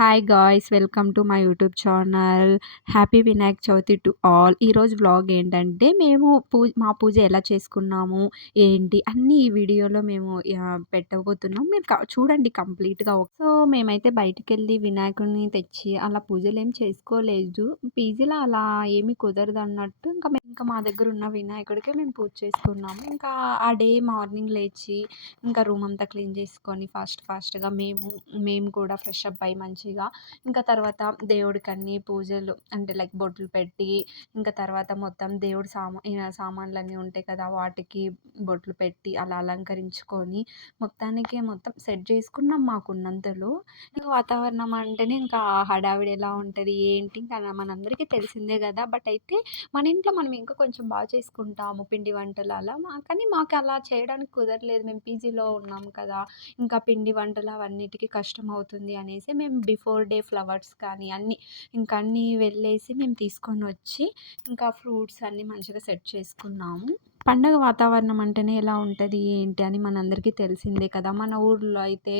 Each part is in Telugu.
Hi guys! Welcome to my YouTube channel. Happy Vinayaka Chavithi to all. ఈరోజు వ్లాగ్ ఏంటంటే మేము మా పూజ ఎలా చేసుకున్నాము, ఏంటి అన్నీ ఈ వీడియోలో మేము పెట్టబోతున్నాం. మీరు చూడండి కంప్లీట్‌గా. సో, మేమైతే బయటికెళ్ళి వినాయకుడిని తెచ్చి అలా పూజలేం చేసుకోలేదు. పీజీలో అలా ఏమి కుదరదన్నట్టు ఇంకా మా దగ్గరున్న వినాయకుడికే మేము పూజ చేసుకున్నాము. ఇంకా ఆ డే మార్నింగ్ లేచి ఇంకా రూమ్ అంతా క్లీన్ చేసుకొని ఫాస్ట్‌గా మేము కూడా ఫ్రెష్ అప్ అయ్యి మంచిగా ఇంకా తర్వాత దేవుడికన్నీ పూజలు అంటే లైక్ బొట్లు పెట్టి, ఇంకా తర్వాత మొత్తం దేవుడి సామాన్లన్నీ ఉంటాయి కదా! వాటికి బొట్లు పెట్టి అలా అలంకరించుకొని మొత్తం సెట్ చేసుకున్నాం మాకున్నంతలో. ఇంక వాతావరణం అంటేనే ఇంకా హడావిడి ఎలా ఉంటది, ఏంటి ఇంకా మనందరికీ తెలిసిందే గదా! బట్ అయితే మన ఇంట్లో మనం ఇంకా కొంచెం చేసుకుంటాము పిండి వంటలు అలా. కానీ మాకు అలా చేయడానికి కుదరలేదు. మేము పీజీలో ఉన్నాం కదా! ఇంకా పిండి వంటలు అవన్నిటికి కష్టమవుతుంది అనేసి మేము బిఫోర్ డే ఫ్లవర్స్ కానీ అన్నీ వెళ్ళేసి మేము తీసుకొనొచ్చి ఇంకా ఫ్రూట్స్ అన్నీ మంచిగా సెట్ చేసుకున్నాము. పండగ వాతావరణం అంటేనే ఎలా ఉంటది, ఏంటి అని మనందరికీ తెలిసిందే కదా! మన ఊర్లో అయితే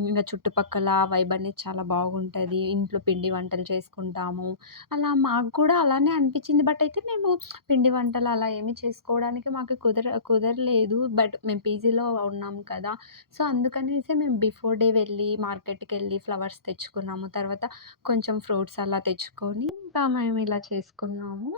ఇంగ చుట్టుపక్కల వైబ్ అనేది చాలా బాగుంటది. ఇంట్లో పిండి వంటలు చేసుకుంటాము. అలా మాకు కూడా అలానే అనిపిచ్చింది. బట్ అయితే మేము పిండి వంటలు అలా ఏమి చేసుకోవడానికి మాకు కుదరలేదు. బట్ మేము పీజీలో ఉన్నాం కదా! సో, అందుకనేసి మేము బిఫోర్ డే వెళ్ళి మార్కెట్‌కెళ్ళి ఫ్లవర్స్ తెచ్చుకున్నాము. తర్వాత కొంచెం ఫ్రూట్స్ అలా తెచ్చుకొని ఇంకా మేము ఇలా చేసుకున్నాము.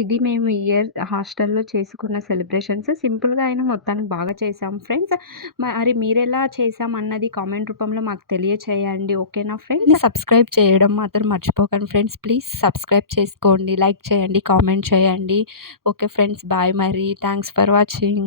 ఇది మేము ఈ ఇయర్ హాస్టల్‌లో చేసుకున్న సెలబ్రేషన్స్. సింపుల్‌గా అయినా మొత్తానికి బాగా చేశాం ఫ్రెండ్స్. మరి మీరెలా చేశామన్నది కామెంట్ రూపంలో మాకు తెలియచేయండి. ఓకేనా ఫ్రెండ్స్? సబ్స్క్రైబ్ చేయడం మాత్రం మర్చిపోకండి ఫ్రెండ్స్. ప్లీజ్ సబ్స్క్రైబ్ చేసుకోండి, లైక్ చేయండి, కామెంట్ చేయండి. ఓకే ఫ్రెండ్స్, బాయ్ మరి. Thanks for watching.